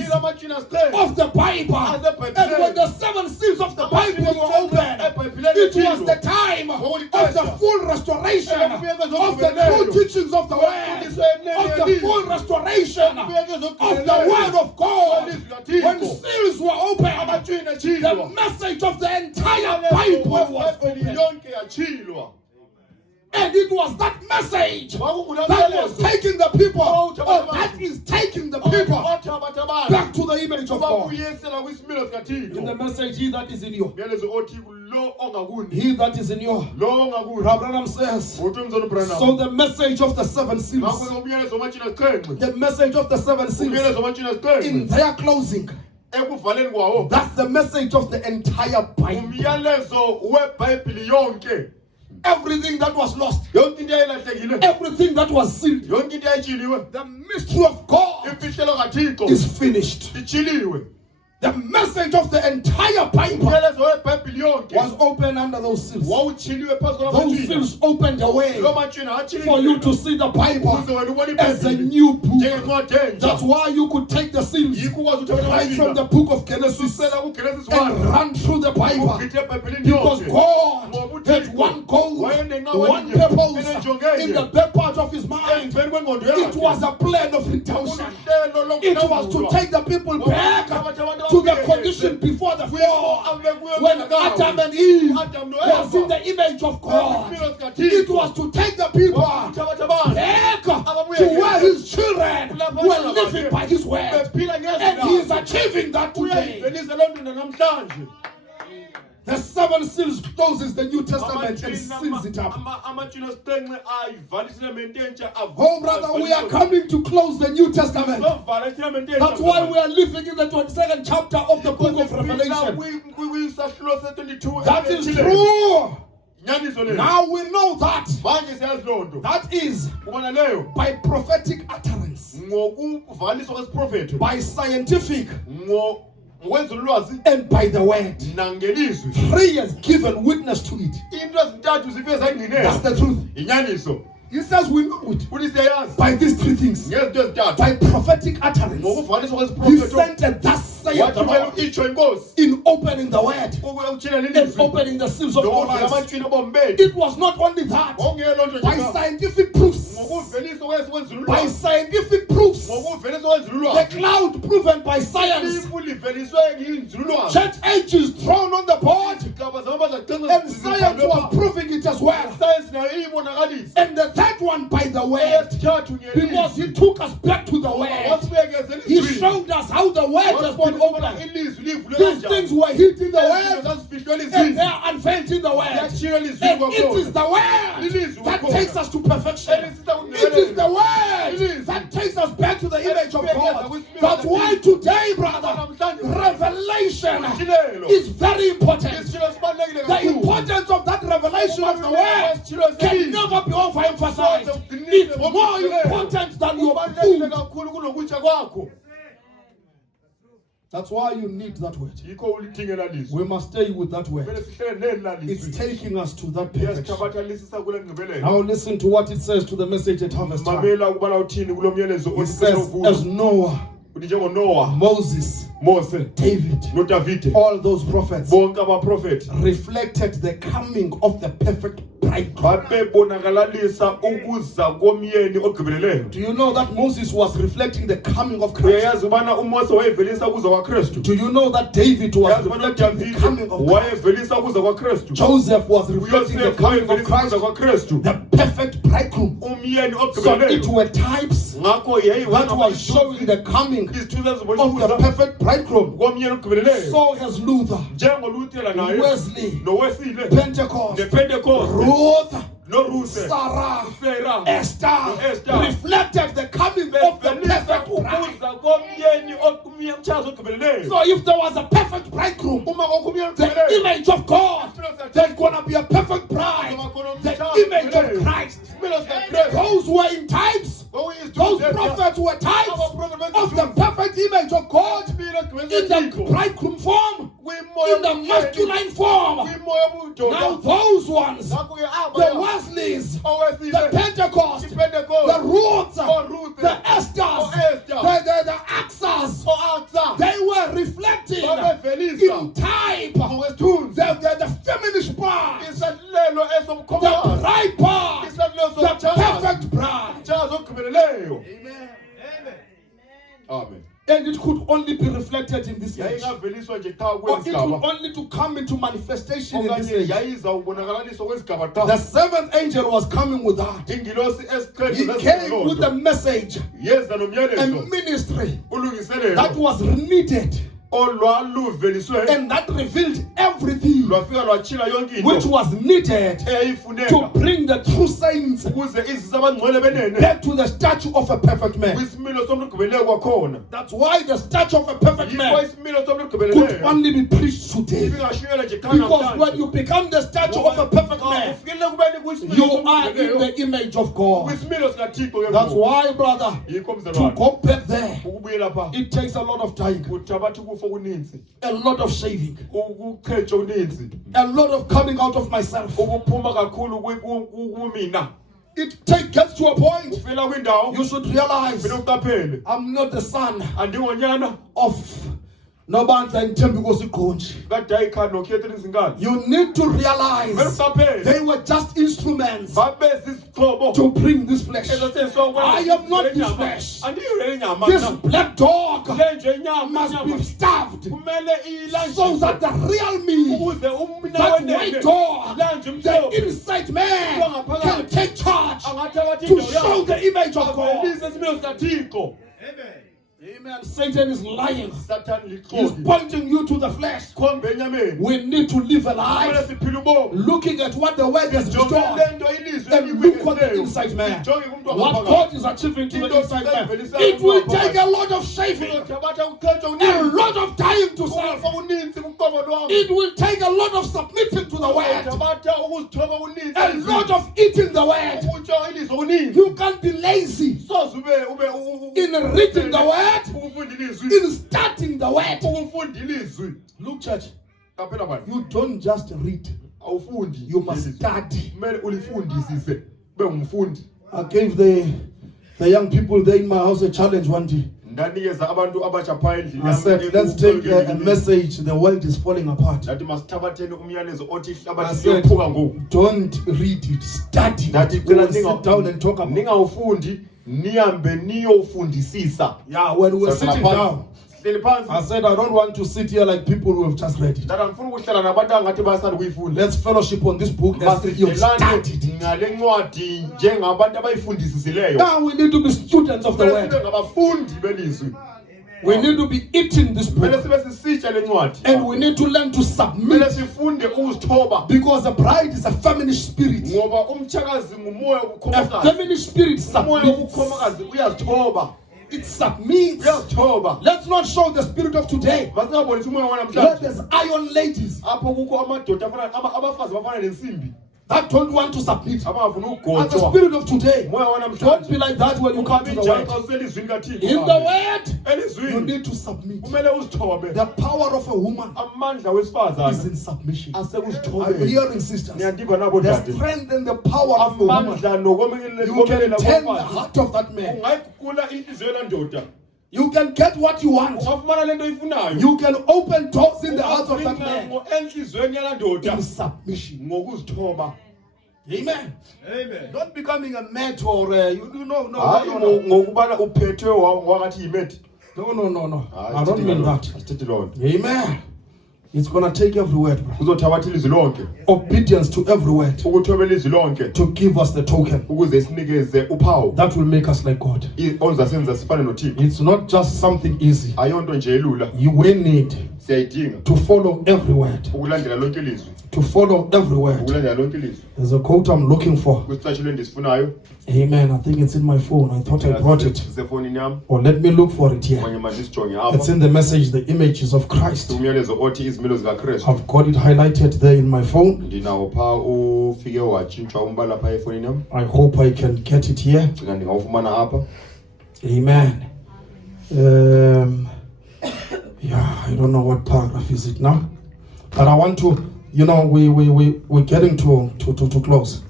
of the Bible. And when the 7 seals of the Bible were opened, it was the time of the full restoration of the true teachings of the word, of the full restoration of the word of God. When seals were opened, the message of the entire Bible was opened. And it was that message that was taking the people, or that is taking the people back to the image of God. In the message, he that is in you, he that is in you, Abraham says, so the message of the 7 seals, the message of the 7 seals, in their closing, that's the message of the entire Bible. Everything that was lost, everything that was sealed, the mystery of God is finished. The message of the entire Bible was opened under those seals. Those seals opened the way for you to see the Bible as a new book. That's why you could take the seals right from the book of Genesis and run through the Bible. Because God had one goal, one purpose in the back part of his mind. It was a plan of redemption. It was to take the people back to the condition before the fall, when Adam and Eve was in the image of God. It was to take the people back to where his children were living by his word. And he is achieving that today. The 7 seals closes the New Testament and seals it up. Oh brother, we are coming to close the New Testament. That's why we are living in the 22nd chapter of the book of Revelation. That is true. Now we know that. That is by prophetic utterance, by scientific, and by the word. 3 has given witness to it. That's the truth. He says we know it by these 3 things. By prophetic utterance, he sent a thus saith the Lord in opening the word and opening the seals of prophets. It was not only that, by scientific proofs. By scientific proofs, the cloud proven by science, church ages thrown on the board, and science was proving it as well. And the third one by the word, because he took us back to the word. He showed us how the word has been opened. These things were hid in the word, and they are unveiled in the word. And it is the word that takes us to perfection. It is the word that takes us back to the image of God. That's why today, brother, revelation is very important. The importance of that revelation of the word can never be overemphasized. It's more important than your food. That's why you need that word. We must stay with that word. It's taking us to that perfection. Now listen to what it says to the message at harvest time. It says, as Noah, Moses, David, all those prophets reflected the coming of the perfect bridegroom. Do you know that Moses was reflecting the coming of Christ? Do you know that David was reflecting the coming of Christ? Joseph was reflecting the coming of Christ, the perfect bridegroom. So it were types that was showing the coming of the perfect bridegroom. So has Luther, Wesley, Pentecost, Ruth, Sarah, Esther reflected the coming of the perfect bride. So if there was a perfect bridegroom, the image of God, there's going to be a perfect bride, the image of Christ. Those were in types. Those prophets were types of the perfect image of God in the bridegroom form, in the masculine form. Now those ones, the Wesleys, the Pentecost, the Ruths, the Esthers, the Axas, they were reflecting in type the feminist part, the bride part, the perfect bride. Amen. Amen. And it could only be reflected in this age. Or it could only to come into manifestation in this age. The 7th angel was coming with that. He came with a message, a ministry that was needed, and that revealed everything which was needed to bring the true saints back to the statue of a perfect man. That's why the statue of a perfect man could only be preached today. Because when you become the statue of a perfect man, you are in the image of God. That's why, brother, to go back there, it takes a lot of time, a lot of shaving, a lot of coming out of myself. It gets to a point you should realize I'm not the son of Nobandla ngithemba inkosi Gqontshi. You need to realize they were just instruments to bring this flesh. I am not this flesh. This black dog must be starved so that the real me, that white dog, the inside man can take charge to show the image of God. Amen. Satan is lying. He's pointing you to the flesh. We need to live a life looking at what the word has destroyed and look for the inside man. What God is achieving to the inside man. It will take a lot of shaving, a lot of dying to self. It will take a lot of submitting to the word, a lot of eating the word. You can't be lazy in reading the word, in starting the word. Look, church, you don't just read, you must study. I gave the young people there in my house a challenge one day. I said, let's take a message, the world is falling apart. I said, don't read it, study it. Go sit down and talk about it. Yeah, when we were sitting down, I said, I don't want to sit here like people who have just read it. Let's fellowship on this book as you've studied it. Now we need to be students of the word. We need to be eating this book. And we need to learn to submit. Because the bride is a feminine spirit. A feminine spirit submits. It submits. Let's not show the spirit of today. Let there's iron ladies that don't want to submit. And the spirit of today, don't be like that when you come to the word. In the word, you need to submit. The power of a woman is in submission. Are you hearing, sisters? The strength and the power of a woman. You can turn the heart of that man. You can get what you want. You can open doors in the heart of that man. In submission. Amen. Amen. Not becoming a mat or no. No. I don't mean that. Amen. It's going to take every word. Obedience to every word. To give us the token. That will make us like God. It's not just something easy. You will need to follow every word. To follow every word. There's a quote I'm looking for. Amen. I think it's in my phone. I thought I brought it. Or let me look for it here. It's in the message, the images of Christ. I've got it highlighted there in my phone. I hope I can get it here. Amen. Yeah, I don't know what paragraph is it now. But I want to, we're getting to close.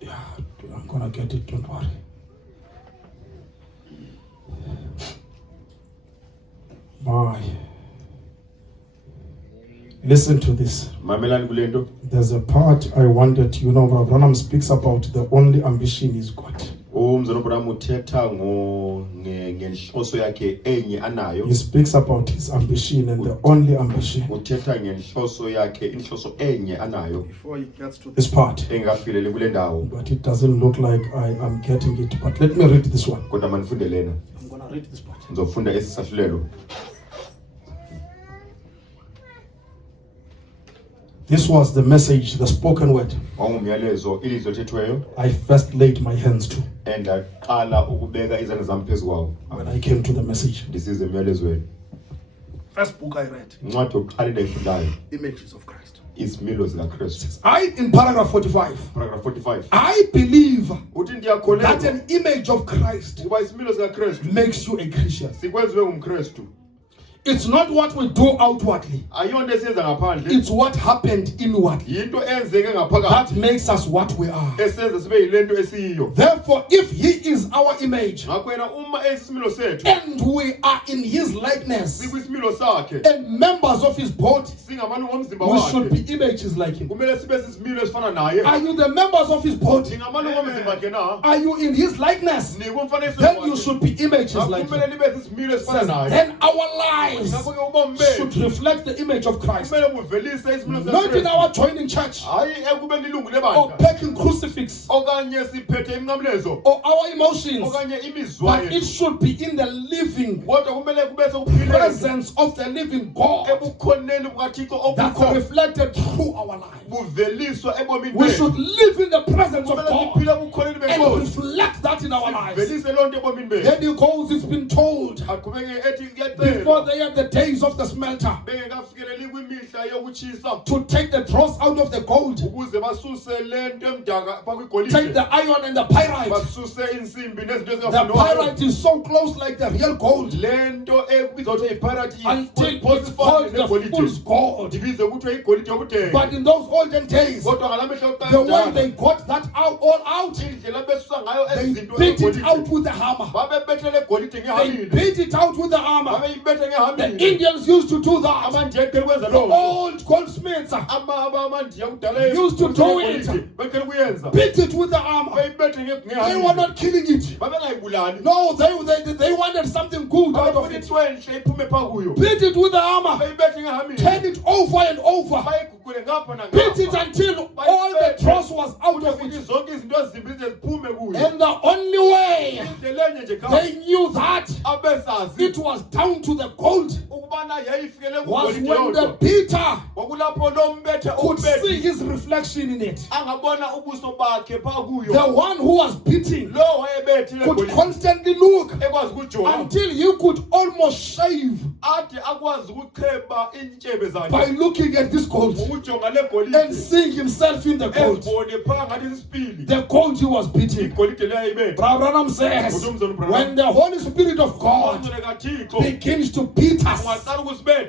Yeah, I'm gonna get it, don't worry. Bye. Listen to this. There's a part I wanted, Branham speaks about the only ambition he's got. He speaks about his ambition and the only ambition. Before he gets to this part. But it doesn't look like I am getting it. But let me read this one. I'm going to read this part. This was the message, the spoken word. I first laid my hands to when I came to the message. This is the First book I read. Images of Christ. In paragraph 45. I believe that an image of Christ makes you a Christian. It's not what we do outwardly. It's what happened inwardly that makes us what we are. Therefore, if he is our image and we are in his likeness and members of his body, we should be images like him. Are you the members of his body? Are you in his likeness? Then you should be images like him. Then our lives should reflect the image of Christ. Not in our joining church or packing crucifix or our emotions, but it should be in the living presence of the living God that's reflected through our lives. We should live in the presence of God and reflect that in our lives. Then he goes, it's been told before they had the days of the smelter to take the dross out of the gold, take the iron and the pyrite. The pyrite is so close like the real gold until it's called the fool's gold. But in those olden days, the way they got that all out, they beat it out with the hammer. They beat it out with the hammer. The Indians used to do that. The old goldsmiths used to do it. Beat it with the hammer. They were not killing it. No, they wanted something good out of it. Beat it with the hammer. Turn it over and over. Beat it until all the dross was out of it. And the only way they knew that it was down to the gold was when the beater could see his reflection in it. The one who was beating could constantly look until he could almost shave by looking at this gold and seeing himself in the gold. The gold he was beating. Branham says, when the Holy Spirit of God begins to beat us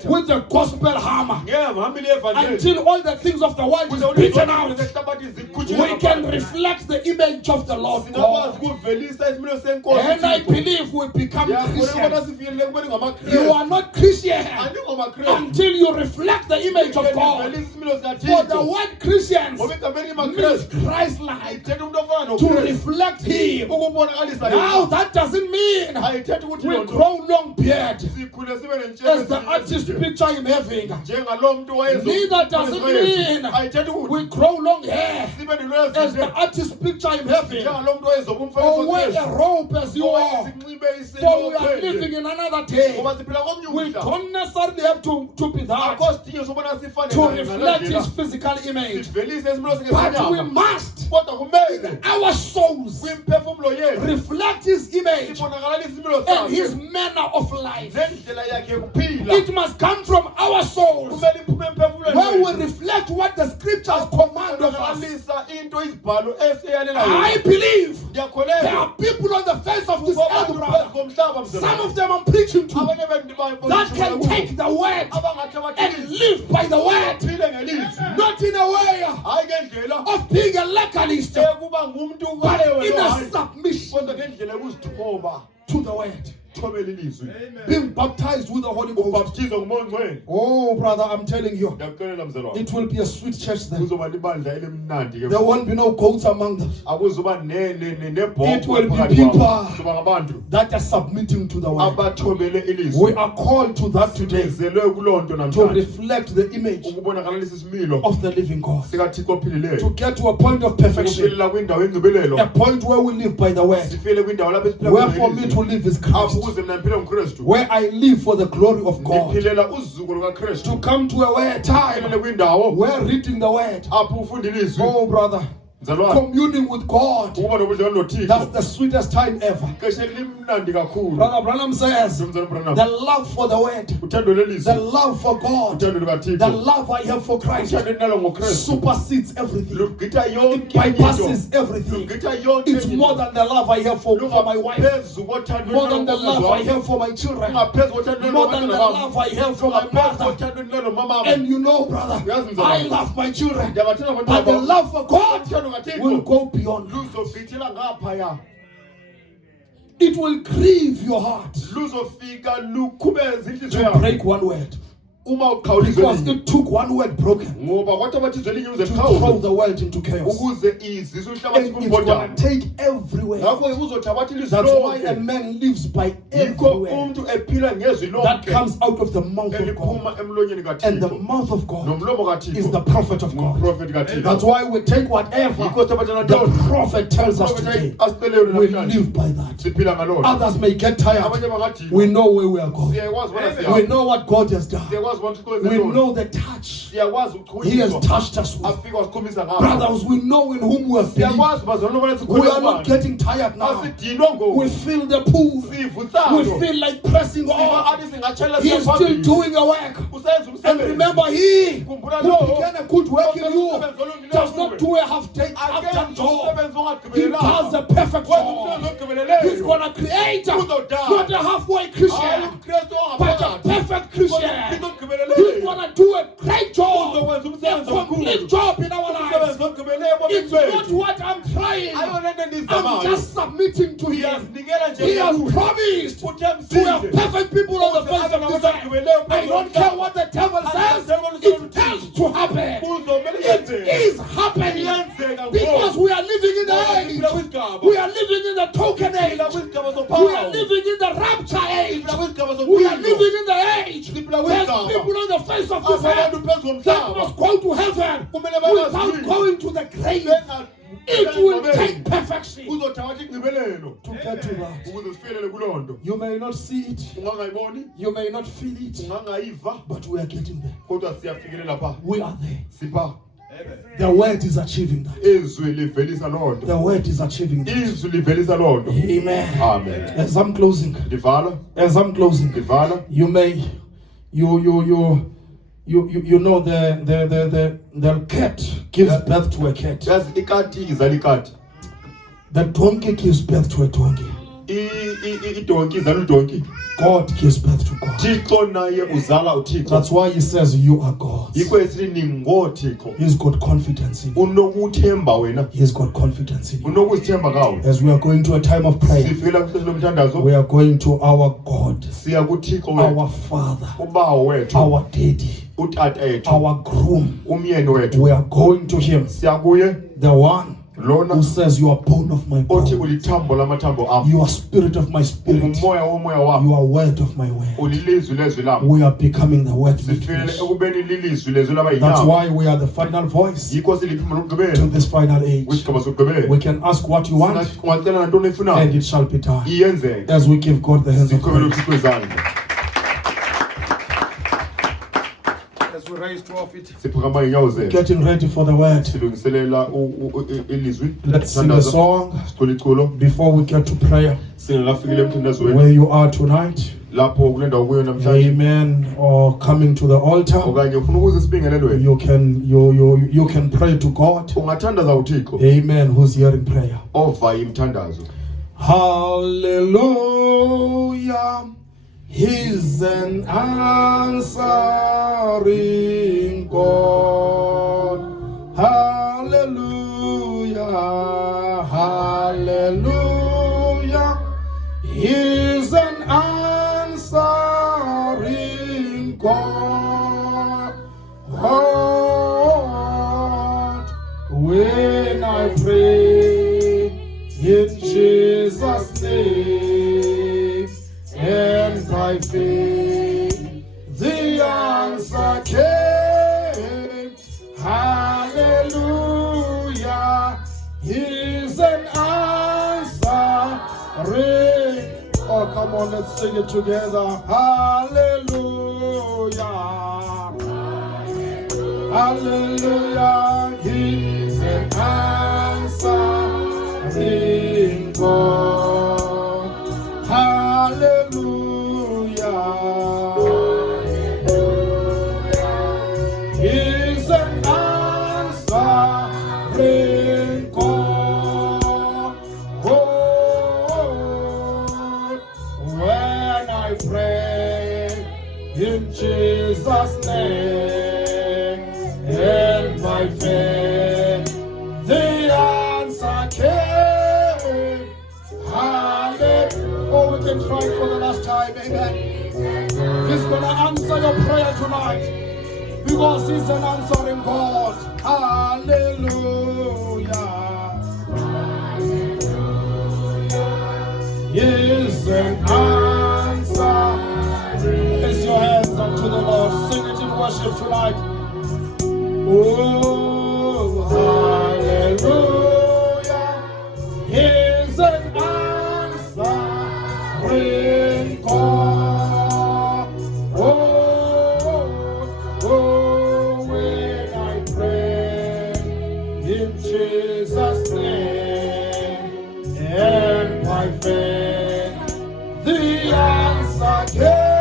with the gospel hammer until all the things of the world is beaten out, we can reflect the image of the Lord God. And I believe we become Christians. You are not Christian until you reflect the image of God. For the word Christians means Christ-like, to reflect him. Now that doesn't mean we grow long beard as the artist picture him having. Neither does it mean we grow long hair as the artist picture him having, or wear a robe as you are, for we are living in another day. We don't necessarily have to be that to reflect his physical image, but we must in our souls reflect his image and his manner of life. It must come from our souls, where we reflect what the scriptures command of us. I believe there are people on the face of this earth, brother, some of them I'm preaching to, that can take the word and live by the word, not in a way of being a legalist, but in a submission to the word. Being baptized with the Holy Ghost. Oh, brother, I'm telling you, it will be a sweet church then. There won't be no goats among them. It will be people that are submitting to the word. We are called to that today, to reflect the image of the living God, to get to a point of perfection, a point where we live by the word, where for me to live is Christ, where I live for the glory of God, to come to a time where reading the word, oh brother, communing with God. That's the sweetest time ever. Brother Branham says, the love for the word, the love for God, the love I have for Christ supersedes everything. It bypasses everything. It's more than the love I have for my wife, more than the love I have for my children, more than the love I have for my mother. And you know, brother, I love my children, but the love for God will go beyond. It will grieve your heart to break one word. Because it took one word broken to throw the world into chaos. And it's going to take everywhere. That's why a man lives by every word that comes out of the mouth of God. And the mouth of God is the prophet of God. That's why we take whatever the prophet tells us today. We live by that. Others may get tired. We know where we are going. We know what God has done. We know the touch He has touched us with. Brothers, we know in whom we are feeling. We are not getting tired now. We feel the pull. We feel like pressing on. He is still doing a work. And remember, He who began a good work in you does not do a half-done job. He does a perfect job. He's going to create not a halfway Christian, but a perfect Christian. He's going to do a great job, a complete job in our lives. It's not what I'm trying. I'm just submitting to Him. He has promised to have perfect people on the face of this earth. I don't care what the devil says. It has to happen. It is happening because we are living in the age. We are living in the token age. We are living in the rapture age. We are living in the age. There's people on the face of this earth that must go to heaven without going to the grave. It will take perfection to get to that. You may not see it, you may not feel it, but we are getting there. We are there. The word is achieving that. The word is achieving that. Amen. Amen. As I'm closing, you may, you know the cat gives birth to a cat. The donkey gives birth to a donkey. God gives birth to God. That's why He says you are God. He's got confidence in you. He's got confidence in you. As we are going to a time of prayer, we are going to our God, our Father, our Daddy, our groom. We are going to Him, the one who says you are bone of my bone, you are spirit of my spirit, you are word of my word. We are becoming the word. That's why we are the final voice to this final age. We can ask what you want and it shall be done, as we give God the hands of praise. We raise to our feet, getting ready for the word. Let's sing a song before we get to prayer. Where you are tonight, amen, or coming to the altar, you can pray to God, amen, who's hearing prayer. Hallelujah. He's an answering God. Hallelujah, hallelujah. He's an answering God. When I pray in Jesus' name, and by faith the answer came. Hallelujah, He's an answering. Oh, come on, let's sing it together. Hallelujah, hallelujah, He's an answering. Hallelujah. Is an answering call. When I pray in Jesus' name, and my faith, the answer came. Hallelujah. Oh, we can try for the last time, amen. He's gonna answer your prayer tonight, because he's an answering God. Hallelujah. Is an answer. Place your hands unto the Lord. Sing it in worship tonight. Oh, hallelujah. Is an answering call. Oh, when I pray in Jesus' name, and by faith, the answer came.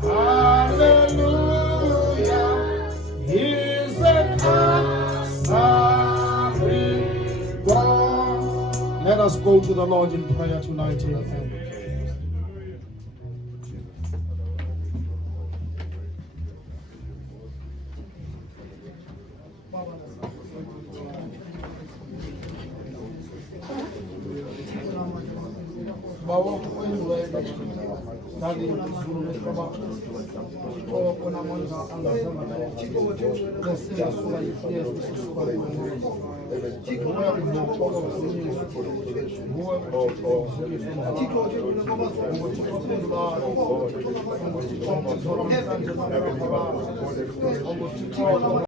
Hallelujah. He's an answering God. Let us go to the Lord in prayer tonight. Amen.